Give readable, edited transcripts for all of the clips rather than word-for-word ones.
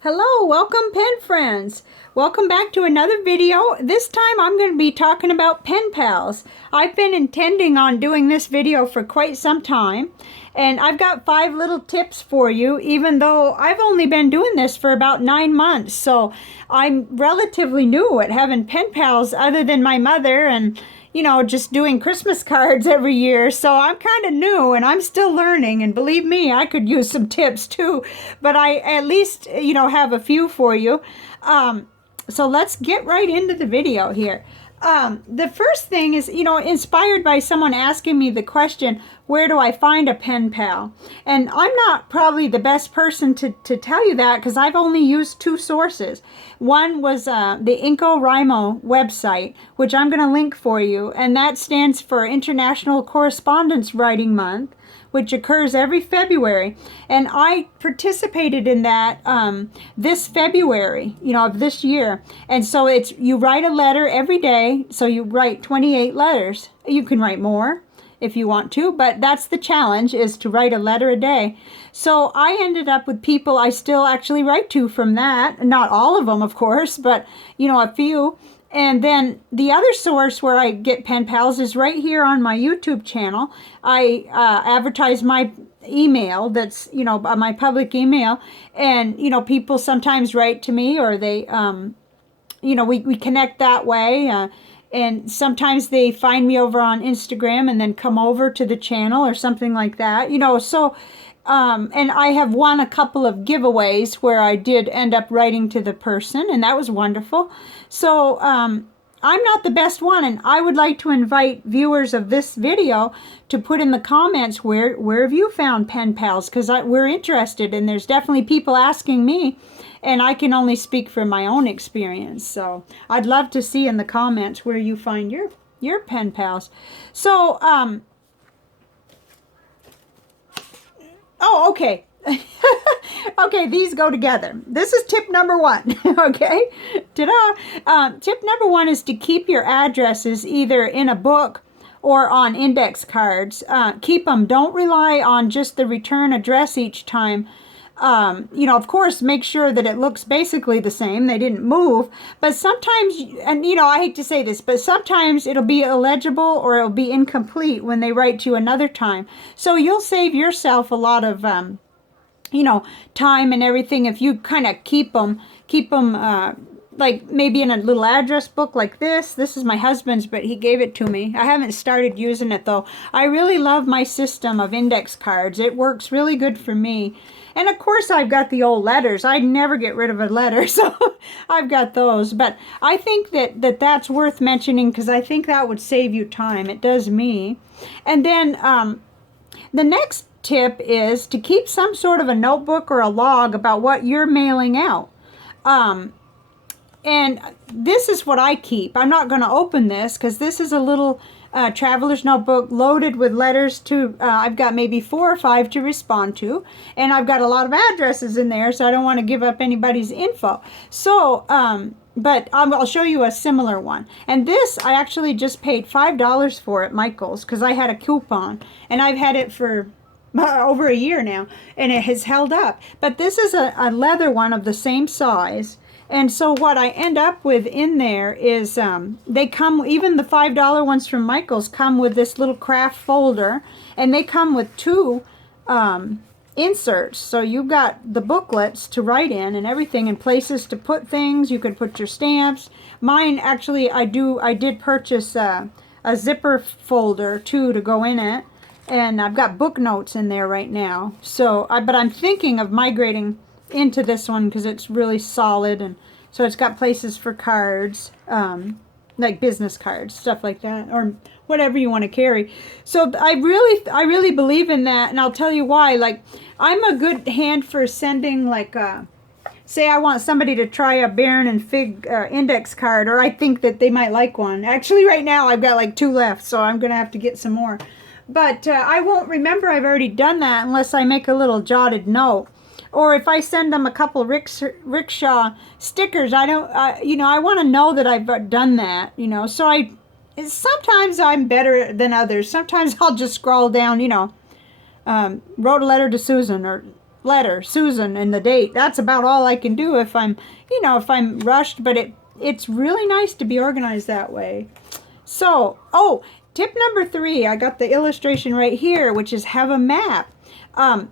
Hello, welcome pen friends. Welcome back to another video. This time I'm going to be talking about pen pals. I've been intending on doing this video for quite some time, and I've got 5 little tips for you, even though I've only been doing this for about 9 months. So I'm relatively new at having pen pals other than my mother and just doing Christmas cards every year. So I'm kind of new and I'm still learning. And believe me, I could use some tips too. But I at least, have a few for you. So let's get right into the video here. The first thing is, inspired by someone asking me the question, where do I find a pen pal? And I'm not probably the best person to tell you that because I've only used 2 sources. One was the NaCoWriMo website, which I'm going to link for you, and that stands for International Correspondence Writing Month, which occurs every February. And I participated in that this February, of this year. And so you write a letter every day. So you write 28 letters. You can write more if you want to, but that's the challenge, is to write a letter a day. So I ended up with people I still actually write to from that. Not all of them, of course, but, a few. And then the other source where I get pen pals is right here on my YouTube channel. I advertise my email, that's, my public email. And, people sometimes write to me, or they, we connect that way. And sometimes they find me over on Instagram and then come over to the channel or something like that, so, and I have won a couple of giveaways where I did end up writing to the person, and that was wonderful. So, I'm not the best one, and I would like to invite viewers of this video to put in the comments where have you found pen pals, because we're interested, and there's definitely people asking me, and I can only speak from my own experience. So I'd love to see in the comments where you find your pen pals. So, oh, okay. Okay, these go together. This is tip number 1. Okay, ta-da! Tip number 1 is to keep your addresses either in a book or on index cards. Keep them. Don't rely on just the return address each time. Of course, make sure that it looks basically the same. They didn't move. But sometimes, and I hate to say this, but sometimes it'll be illegible or it'll be incomplete when they write to you another time. So you'll save yourself a lot of time and everything if you kind of keep them like maybe in a little address book like this. This is my husband's, but he gave it to me. I haven't started using it though. I really love my system of index cards. It works really good for me. And of course I've got the old letters. I never get rid of a letter, so I've got those. But I think that's worth mentioning because I think that would save you time. It does me. And then the next tip is to keep some sort of a notebook or a log about what you're mailing out. And this is what I keep. I'm not going to open this because this is a little traveler's notebook loaded with letters to, I've got maybe 4 or 5 to respond to. And I've got a lot of addresses in there, so I don't want to give up anybody's info. So, but I'll show you a similar one. And this, I actually just paid $5 for at Michael's because I had a coupon. And I've had it for over a year now, and it has held up. But this is a leather one of the same size. And so what I end up with in there is they come, even the $5 ones from Michael's come with this little craft folder, and they come with 2 inserts. So you've got the booklets to write in and everything, and places to put things. You can put your stamps. Mine, actually, I did purchase a zipper folder too to go in it. And I've got book notes in there right now. So, but I'm thinking of migrating into this one because it's really solid, and so it's got places for cards, like business cards, stuff like that, or whatever you want to carry. So I really believe in that, and I'll tell you why. Like, I'm a good hand for sending, like, say I want somebody to try a Baron and Fig index card, or I think that they might like one. Actually, right now I've got like 2 left, so I'm gonna have to get some more. But I won't remember I've already done that unless I make a little jotted note. Or if I send them a couple rickshaw stickers, I want to know that I've done that, So sometimes I'm better than others. Sometimes I'll just scroll down, wrote a letter to Susan, or letter, Susan, and the date. That's about all I can do if I'm, if I'm rushed, but it's really nice to be organized that way. So, oh, tip number 3, I got the illustration right here, which is have a map.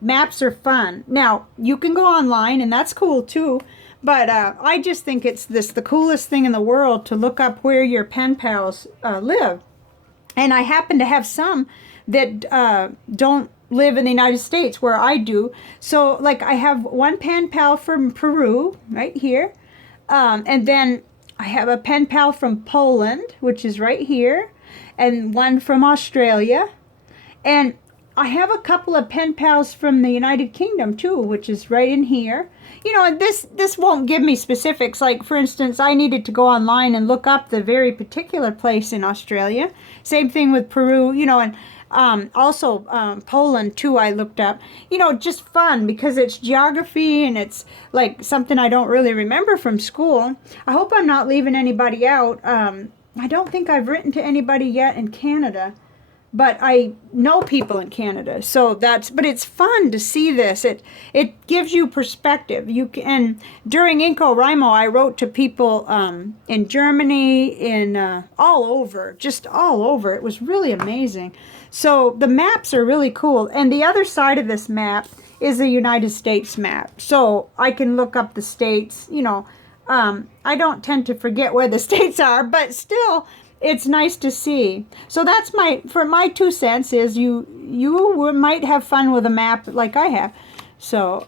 Maps are fun. Now, you can go online, and that's cool too, but I just think it's the coolest thing in the world to look up where your pen pals live. And I happen to have some that don't live in the United States where I do. So, like, I have one pen pal from Peru, right here. And then I have a pen pal from Poland, which is right here. And one from Australia. And I have a couple of pen pals from the United Kingdom too, which is right in here. And this won't give me specifics. Like, for instance, I needed to go online and look up the very particular place in Australia. Same thing with Peru, and also Poland too, I looked up. Just fun because it's geography and it's like something I don't really remember from school. I hope I'm not leaving anybody out. I don't think I've written to anybody yet in Canada. But I know people in Canada, so but it's fun to see this. It gives you perspective. And during NaCoWriMo, I wrote to people in Germany, in all over, just all over. It was really amazing. So the maps are really cool. And the other side of this map is a United States map. So I can look up the states, I don't tend to forget where the states are, but still, it's nice to see. So that's my 2 cents is you might have fun with a map like I have. So,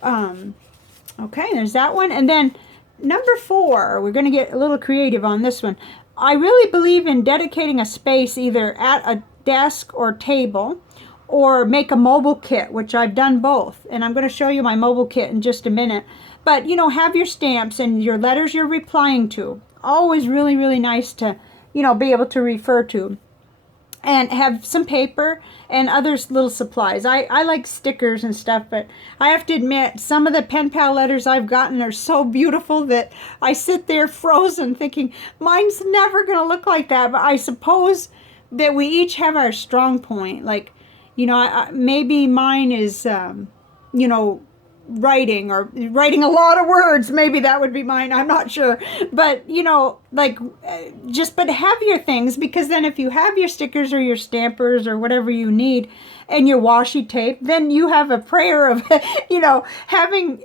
okay, there's that one. And then number 4, we're going to get a little creative on this one. I really believe in dedicating a space either at a desk or table or make a mobile kit, which I've done both. And I'm going to show you my mobile kit in just a minute. But, have your stamps and your letters you're replying to. Always really, really nice to be able to refer to, and have some paper and other little supplies. I like stickers and stuff, but I have to admit, some of the pen pal letters I've gotten are so beautiful that I sit there frozen thinking, mine's never going to look like that. But I suppose that we each have our strong point. Like, maybe mine is, writing a lot of words. Maybe that would be mine. I'm not sure. But, but have your things, because then if you have your stickers or your stampers or whatever you need and your washi tape, then you have a prayer of, having,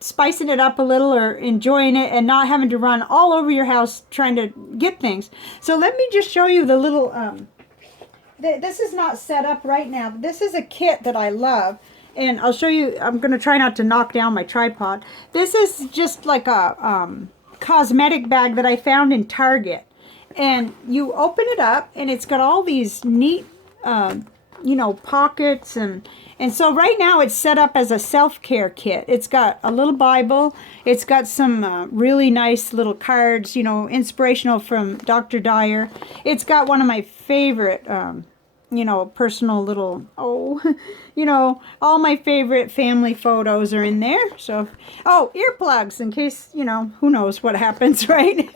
spicing it up a little or enjoying it and not having to run all over your house trying to get things. So let me just show you the little, this is not set up right now, but this is a kit that I love. And I'll show you, I'm going to try not to knock down my tripod. This is just like a cosmetic bag that I found in Target. And you open it up, and it's got all these neat, pockets. And so right now it's set up as a self-care kit. It's got a little Bible. It's got some really nice little cards, inspirational from Dr. Dyer. It's got one of my favorite personal little, all my favorite family photos are in there. So, earplugs in case, who knows what happens, right?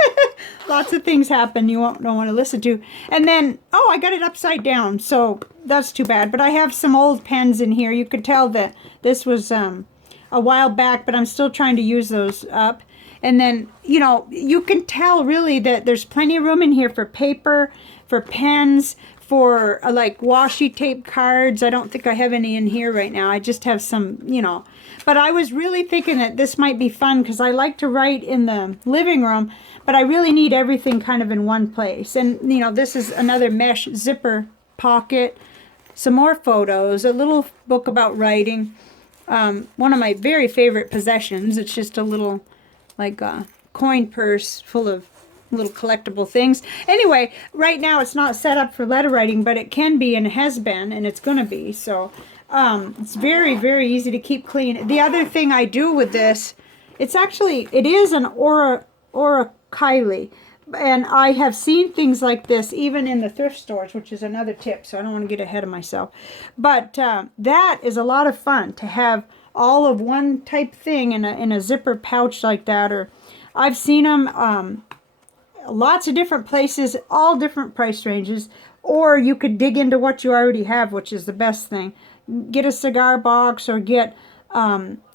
Lots of things happen you don't want to listen to. And then, I got it upside down, so that's too bad. But I have some old pens in here. You could tell that this was a while back, but I'm still trying to use those up. And then, you can tell really that there's plenty of room in here for paper, for pens, for like washi tape cards. I don't think I have any in here right now. I just have some, But I was really thinking that this might be fun because I like to write in the living room, but I really need everything kind of in one place. And, this is another mesh zipper pocket, some more photos, a little book about writing. One of my very favorite possessions. It's just a little, like a coin purse full of little collectible things. Anyway, right now it's not set up for letter writing, but it can be and has been, and it's going to be. So it's very, very easy to keep clean. The other thing I do with this, it is an Orachile. And I have seen things like this even in the thrift stores, which is another tip, so I don't want to get ahead of myself. But that is a lot of fun to have all of one type thing in a zipper pouch like that. Or I've seen them lots of different places, all different price ranges, or you could dig into what you already have, which is the best thing. Get a cigar box or get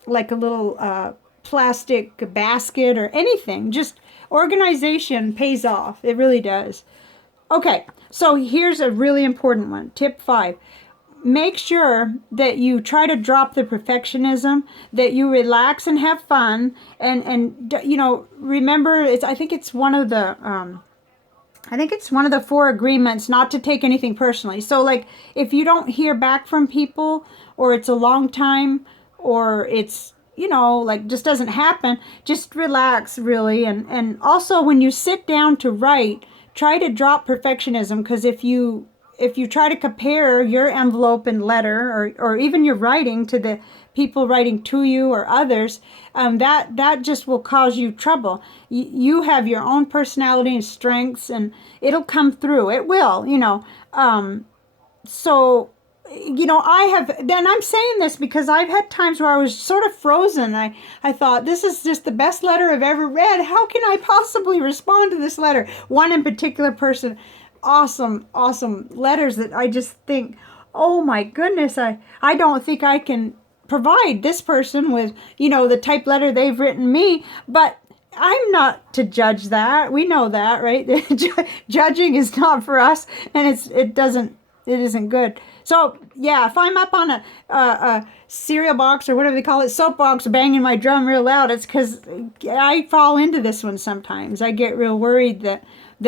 like a little plastic basket or anything. Just organization pays off. It really does. Okay, so here's a really important one. Tip 5. Make sure that you try to drop the perfectionism, that you relax and have fun, and you know, remember, I think it's one of the 4 agreements not to take anything personally. So like if you don't hear back from people, or it's a long time, or it's, you know, like just doesn't happen, just relax really. And also when you sit down to write, try to drop perfectionism, because if you try to compare your envelope and letter, or even your writing to the people writing to you or others, that just will cause you trouble. You have your own personality and strengths, and it'll come through. It will, you know. So, you know, then I'm saying this because I've had times where I was sort of frozen. I thought, this is just the best letter I've ever read. How can I possibly respond to this letter? One in particular person, awesome letters that I just think, oh my goodness, I don't think I can provide this person with, you know, the type letter they've written me. But I'm not to judge that. We know that, right? Judging is not for us, and it isn't good. So yeah, if I'm up on a cereal box or whatever they call it, soapbox, banging my drum real loud, it's because I fall into this one sometimes. I get real worried that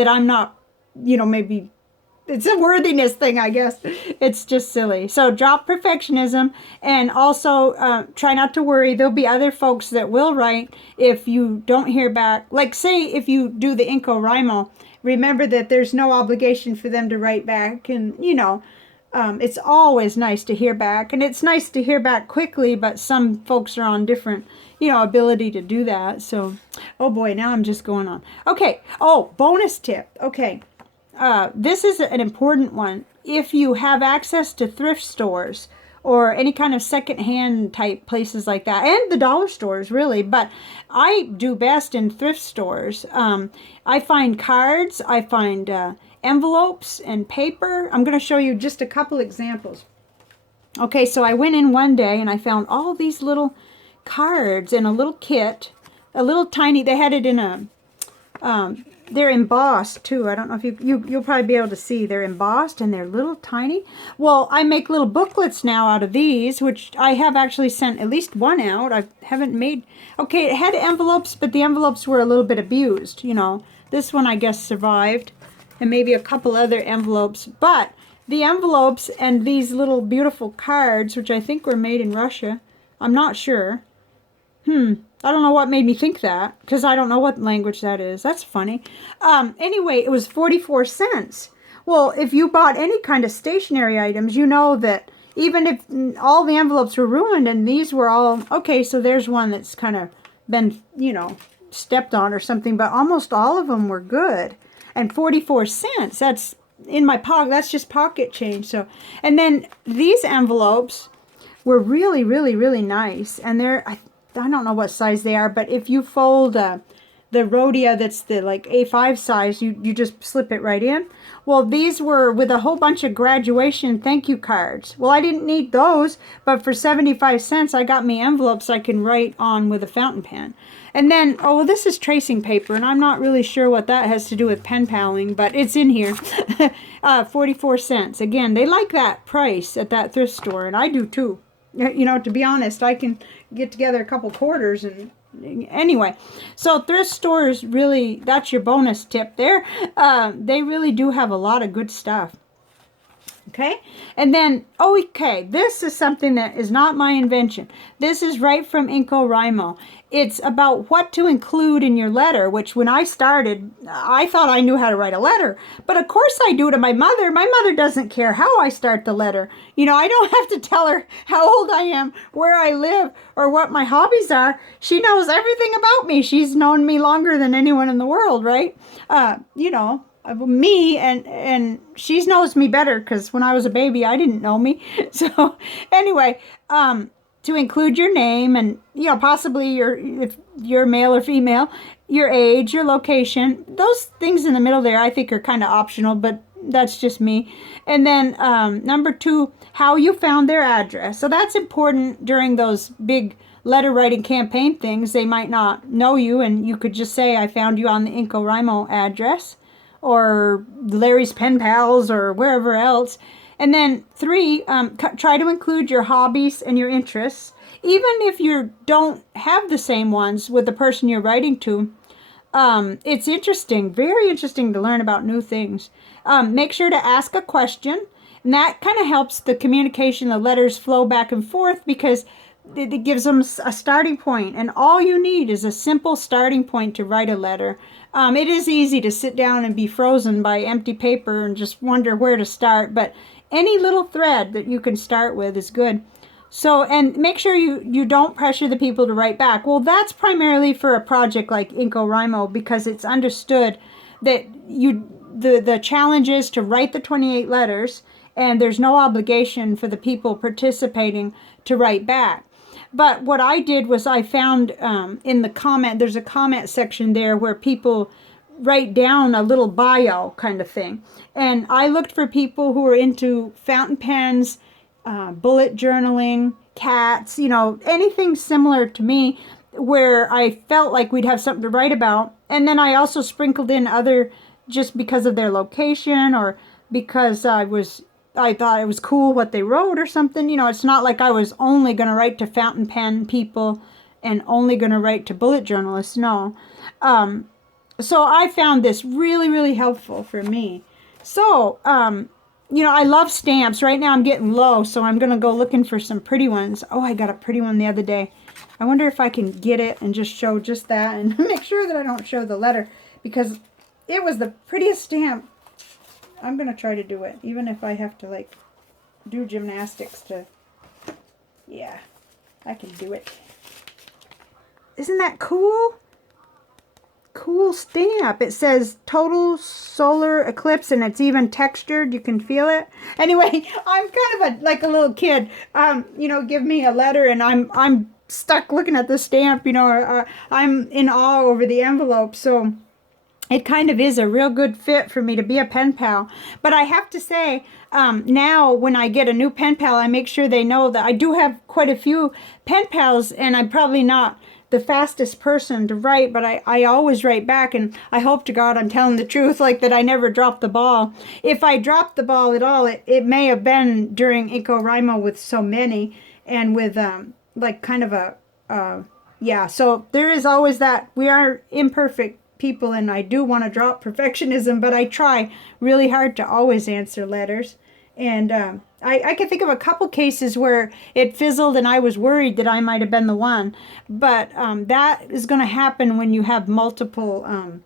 I'm not, you know, maybe it's a worthiness thing, I guess. It's just silly. So drop perfectionism, and also try not to worry. There'll be other folks that will write if you don't hear back. Like say if you do the NaCoWriMo, remember that there's no obligation for them to write back. And, you know, it's always nice to hear back. And it's nice to hear back quickly, but some folks are on different, you know, ability to do that. So, oh boy, now I'm just going on. Okay. Oh, bonus tip. Okay. This is an important one. If you have access to thrift stores or any kind of secondhand type places like that, and the dollar stores really, but I do best in thrift stores. I find cards, I find envelopes and paper. I'm going to show you just a couple examples. Okay, so I went in one day and I found all these little cards in a little kit, a little tiny, they had it in a, they're embossed too. I don't know if you'll probably be able to see. They're embossed and they're little tiny. Well, I make little booklets now out of these, which I have actually sent at least one out. I haven't made... Okay, it had envelopes, but the envelopes were a little bit abused, you know. This one, I guess, survived, and maybe a couple other envelopes. But the envelopes and these little beautiful cards, which I think were made in Russia, I'm not sure. I don't know what made me think that, because I don't know what language that is. That's funny. Anyway, it was 44 cents. Well, if you bought any kind of stationery items, you know that even if all the envelopes were ruined and these were all... Okay, so there's one that's kind of been, you know, stepped on or something, but almost all of them were good. And 44 cents, that's in my pocket. That's just pocket change. So, and then these envelopes were really, really, really nice. And they're... I don't know what size they are, but if you fold the Rhodia that's the like A5 size, you just slip it right in. Well, these were with a whole bunch of graduation thank you cards. Well, I didn't need those, but for 75 cents, I got me envelopes I can write on with a fountain pen. And then, oh, well, this is tracing paper, and I'm not really sure what that has to do with pen paling, but it's in here. 44 cents. Again, they like that price at that thrift store, and I do too. You know, to be honest, I can get together a couple quarters and anyway. So thrift stores really, that's your bonus tip there. They really do have a lot of good stuff. Okay, and then, okay, this is something that is not my invention. This is right from NaCoWriMo. It's about what to include in your letter, which when I started, I thought I knew how to write a letter. But of course I do to my mother. My mother doesn't care how I start the letter. You know, I don't have to tell her how old I am, where I live, or what my hobbies are. She knows everything about me. She's known me longer than anyone in the world, right? You know, me, and she knows me better because when I was a baby I didn't know me. So anyway, to include your name and, you know, possibly if you're male or female, your age, your location, those things in the middle there I think are kind of optional, but that's just me. And then number 2, how you found their address. So that's important during those big letter writing campaign things. They might not know you, and you could just say, I found you on the NaCoWriMo address, or Larry's Pen Pals, or wherever else. And then 3, try to include your hobbies and your interests. Even if you don't have the same ones with the person you're writing to, it's interesting, very interesting to learn about new things. Make sure to ask a question, and that kind of helps the communication, the letters flow back and forth, because it gives them a starting point, and all you need is a simple starting point to write a letter. It is easy to sit down and be frozen by empty paper and just wonder where to start, but any little thread that you can start with is good. So, and make sure you don't pressure the people to write back. Well, that's primarily for a project like NaCoWriMo, because it's understood that the challenge is to write the 28 letters, and there's no obligation for the people participating to write back. But what I did was I found in the comment, there's a comment section there where people write down a little bio kind of thing. And I looked for people who were into fountain pens, bullet journaling, cats, you know, anything similar to me where I felt like we'd have something to write about. And then I also sprinkled in other, just because of their location, or because I thought it was cool what they wrote or something. You know, it's not like I was only going to write to fountain pen people and only going to write to bullet journalists. No. So I found this really, really helpful for me. So, you know, I love stamps. Right now I'm getting low, so I'm going to go looking for some pretty ones. Oh, I got a pretty one the other day. I wonder if I can get it and just show just that and make sure that I don't show the letter, because it was the prettiest stamp. I'm going to try to do it, even if I have to, like, do gymnastics to... Yeah, I can do it. Isn't that cool? Cool stamp. It says total solar eclipse, and it's even textured. You can feel it. Anyway, I'm kind of like a little kid. You know, give me a letter and I'm stuck looking at the stamp, you know, or I'm in awe over the envelope. So it kind of is a real good fit for me to be a pen pal. But I have to say, now when I get a new pen pal, I make sure they know that I do have quite a few pen pals, and I'm probably not the fastest person to write, but I always write back, and I hope to God I'm telling the truth, like that I never dropped the ball. If I dropped the ball at all, it may have been during NaCoWriMo with so many, and with like kind of a, yeah, so there is always that. We are imperfect people, and I do want to drop perfectionism, but I try really hard to always answer letters. And I can think of a couple cases where it fizzled and I was worried that I might have been the one. But that is going to happen when you have multiple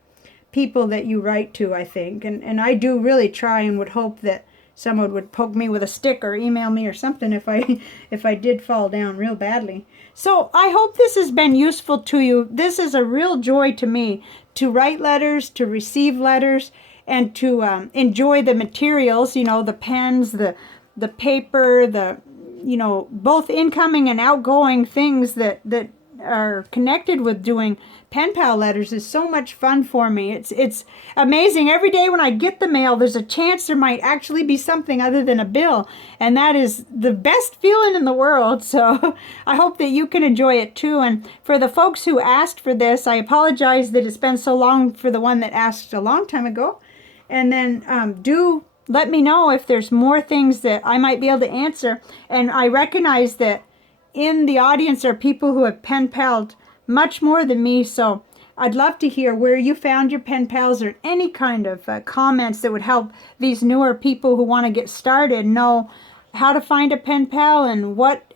people that you write to, I think. And I do really try and would hope that someone would poke me with a stick or email me or something if I did fall down real badly. So I hope this has been useful to you. This is a real joy to me, to write letters, to receive letters, and to enjoy the materials, you know, the pens, the paper, the, you know, both incoming and outgoing things that are connected with doing pen pal letters is so much fun for me. It's amazing. Every day when I get the mail, there's a chance there might actually be something other than a bill, and that is the best feeling in the world. So I hope that you can enjoy it too. And for the folks who asked for this, I apologize that it's been so long for the one that asked a long time ago. And then do let me know if there's more things that I might be able to answer. And I recognize that in the audience are people who have pen palled much more than me. So I'd love to hear where you found your pen pals, or any kind of comments that would help these newer people who want to get started know how to find a pen pal, and what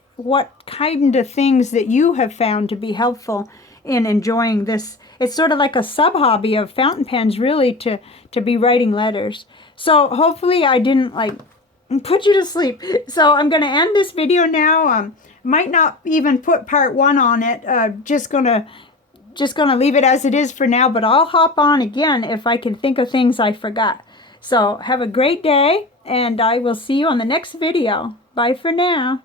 kind of things that you have found to be helpful in enjoying this. It's sort of like a sub-hobby of fountain pens, really, to be writing letters. So hopefully I didn't, like, put you to sleep. So I'm going to end this video now. Might not even put part 1 on it. Just gonna leave it as it is for now, but I'll hop on again if I can think of things I forgot. So have a great day, and I will see you on the next video. Bye for now.